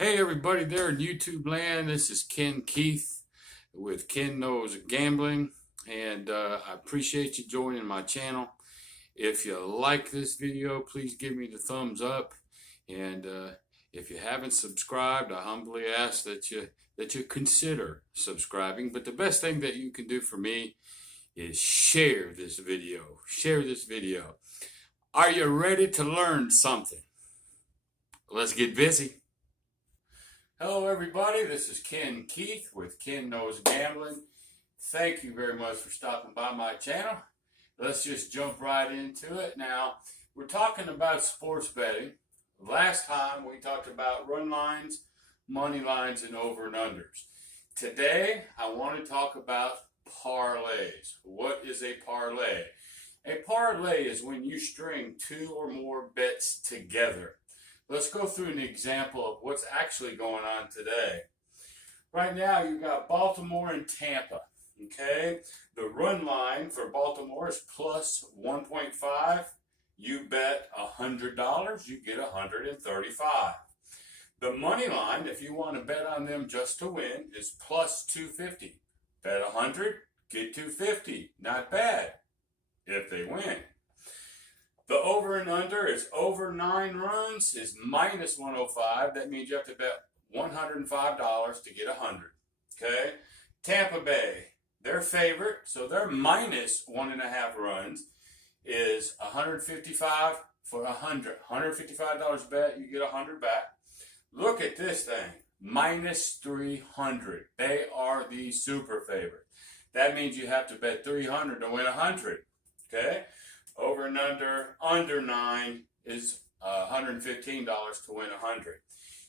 Hey everybody there in YouTube land, this is Ken Keith with Ken Knows Gambling, and I appreciate you joining my channel. If you like this video, please give me the thumbs up, and if you haven't subscribed, I humbly ask that you consider subscribing. But the best thing that you can do for me is share this video. Share this video. Are you ready to learn something? Let's get busy. Hello everybody, this is Ken Keith with Ken Knows Gambling. Thank you very much for stopping by my channel. Let's just jump right into it. Now, we're talking about sports betting. Last time we talked about run lines, money lines, and over and unders. Today, I want to talk about parlays. What is a parlay? A parlay is when you string two or more bets together. Let's go through an example of what's actually going on today. Right now, you've got Baltimore and Tampa, okay? The run line for Baltimore is plus 1.5. You bet $100, you get $135. The money line, if you want to bet on them just to win, is plus 250. Bet 100, get 250. Not bad if they win. The over and under is over 9 runs is minus 105. That means you have to bet $105 to get 100. Okay? Tampa Bay, their favorite, so their minus 1.5 runs is 155 for 100. $155 bet, you get 100 back. Look at this thing, minus 300. They are the super favorite. That means you have to bet 300 to win 100. Okay? Over and under 9 is $115 to win 100.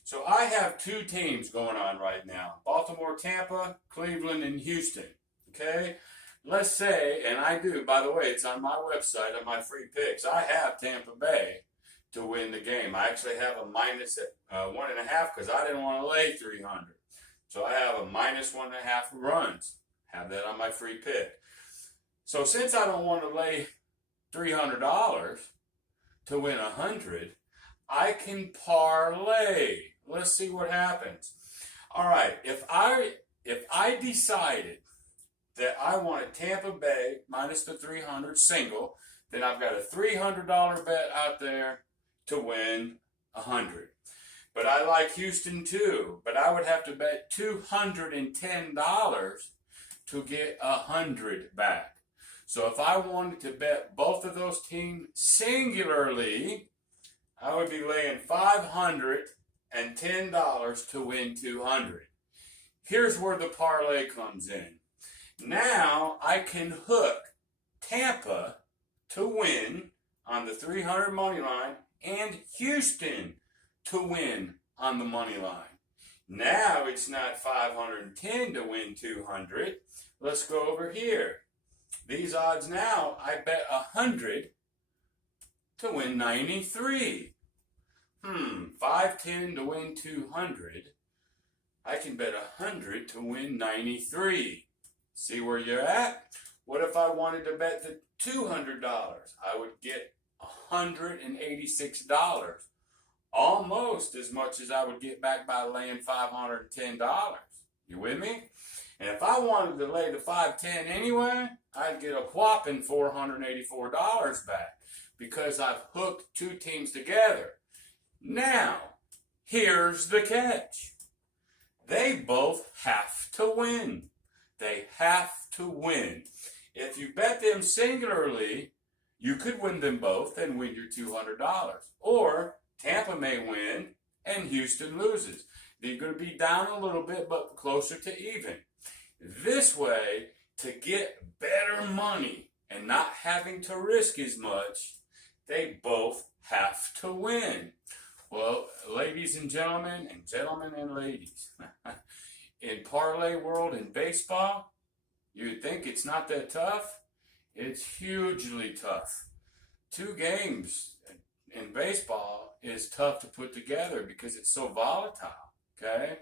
So I have two teams going on right now. Baltimore, Tampa, Cleveland, and Houston. Okay? Let's say, and I do, by the way, it's on my website, on my free picks. I have Tampa Bay to win the game. I actually have a minus at 1.5 because I didn't want to lay 300. So I have a minus 1.5 runs. Have that on my free pick. So since I don't want to lay $300 to win 100, I can parlay. Let's see what happens. All right, if I decided that I wanted Tampa Bay minus the 300 single, then I've got a $300 bet out there to win 100. But I like Houston too, but I would have to bet $210 to get 100 back. So if I wanted to bet both of those teams singularly, I would be laying $510 to win 200. Here's where the parlay comes in. Now I can hook Tampa to win on the 300 money line and Houston to win on the money line. Now it's not 510 to win 200. Let's go over here. These odds now, I bet 100 to win 93. 510 to win 200. I can bet 100 to win 93. See where you're at? What if I wanted to bet the $200? I would get $186. Almost as much as I would get back by laying $510. You with me? And if I wanted to lay the 510 anyway, I'd get a whopping $484 back because I've hooked two teams together. Now, here's the catch. They both have to win. They have to win. If you bet them singularly, you could win them both and win your $200. Or Tampa may win and Houston loses. They're going to be down a little bit, but closer to even. This way, to get better money and not having to risk as much, they both have to win. Well, ladies and gentlemen and ladies, in parlay world in baseball, you'd think it's not that tough. It's hugely tough. 2 games in baseball is tough to put together because it's so volatile, okay?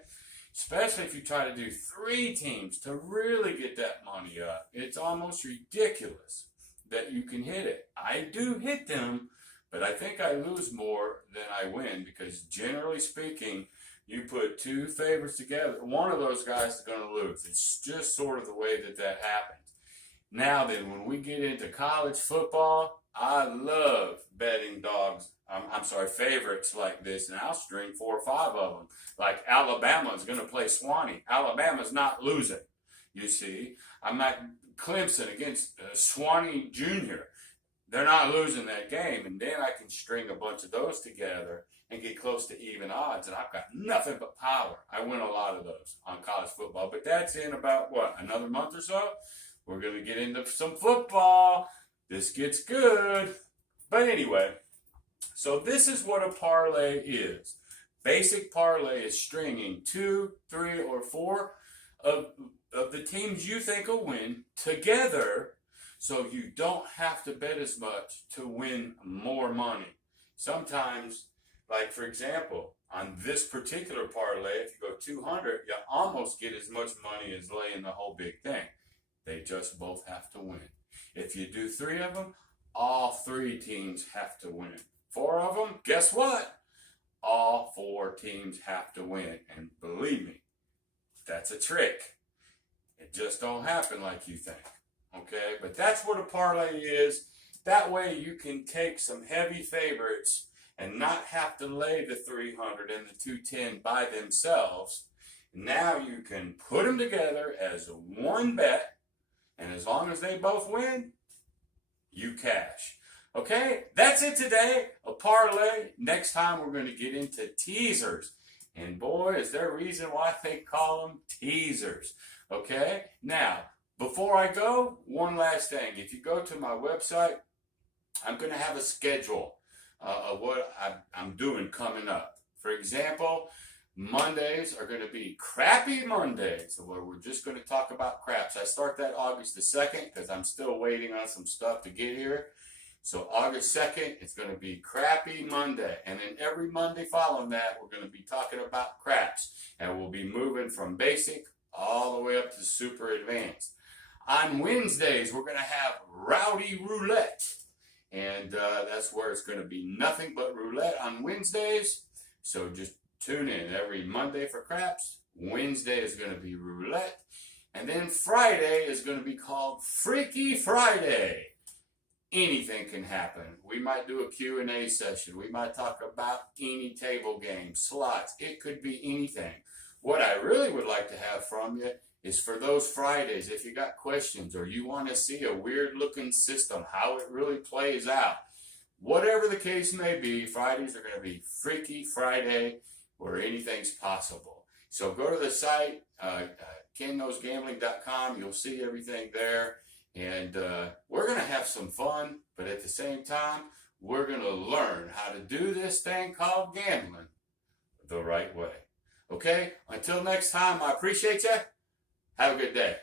Especially if you try to do 3 teams to really get that money up. It's almost ridiculous that you can hit it. I do hit them, but I think I lose more than I win because generally speaking, You put two favorites together, one of those guys is going to lose. It's just sort of the way that happens. Now then, when we get into college football, I love betting dogs. I'm sorry, favorites like this, and I'll string 4 or 5 of them. Like Alabama is going to play Swanee. Alabama's not losing, you see. I'm at Clemson against Swanee Jr. They're not losing that game, and then I can string a bunch of those together and get close to even odds, and I've got nothing but power. I win a lot of those on college football, but that's in about, what, another month or so? We're going to get into some football. This gets good. But anyway, so this is what a parlay is. Basic parlay is stringing 2, 3, or 4 of the teams you think will win together, so you don't have to bet as much to win more money. Sometimes, like for example, on this particular parlay, if you go 200, you almost get as much money as laying the whole big thing. They just both have to win. If you do 3 of them, all 3 teams have to win. 4 of them, guess what? All 4 teams have to win. And believe me, that's a trick. It just don't happen like you think. Okay, but that's what a parlay is. That way you can take some heavy favorites and not have to lay the 300 and the 210 by themselves. Now you can put them together as one bet, and as long as they both win, you cash. Okay, that's it today, a parlay. Next time we're going to get into teasers. And boy, is there a reason why they call them teasers. Okay, now, before I go, one last thing. If you go to my website, I'm going to have a schedule of what I'm doing coming up. For example, Mondays are going to be Crappy Mondays, where we're just going to talk about craps. I start that August the 2nd because I'm still waiting on some stuff to get here. So August 2nd, it's going to be Crappy Monday. And then every Monday following that, we're going to be talking about craps. And we'll be moving from basic all the way up to super advanced. On Wednesdays, we're going to have Rowdy Roulette. And that's where it's going to be nothing but roulette on Wednesdays. So just tune in every Monday for craps. Wednesday is going to be roulette. And then Friday is going to be called Freaky Friday. Anything can happen. We might do a Q&A session. We might talk about any table game, slots. It could be anything. What I really would like to have from you is for those Fridays, if you got questions or you want to see a weird looking system, how it really plays out, whatever the case may be, Fridays are going to be Freaky Friday, where anything's possible. So go to the site, KenKnowsGambling.com. You'll see everything there. And we're going to have some fun, but at the same time, we're going to learn how to do this thing called gambling the right way. Okay? Until next time, I appreciate you. Have a good day.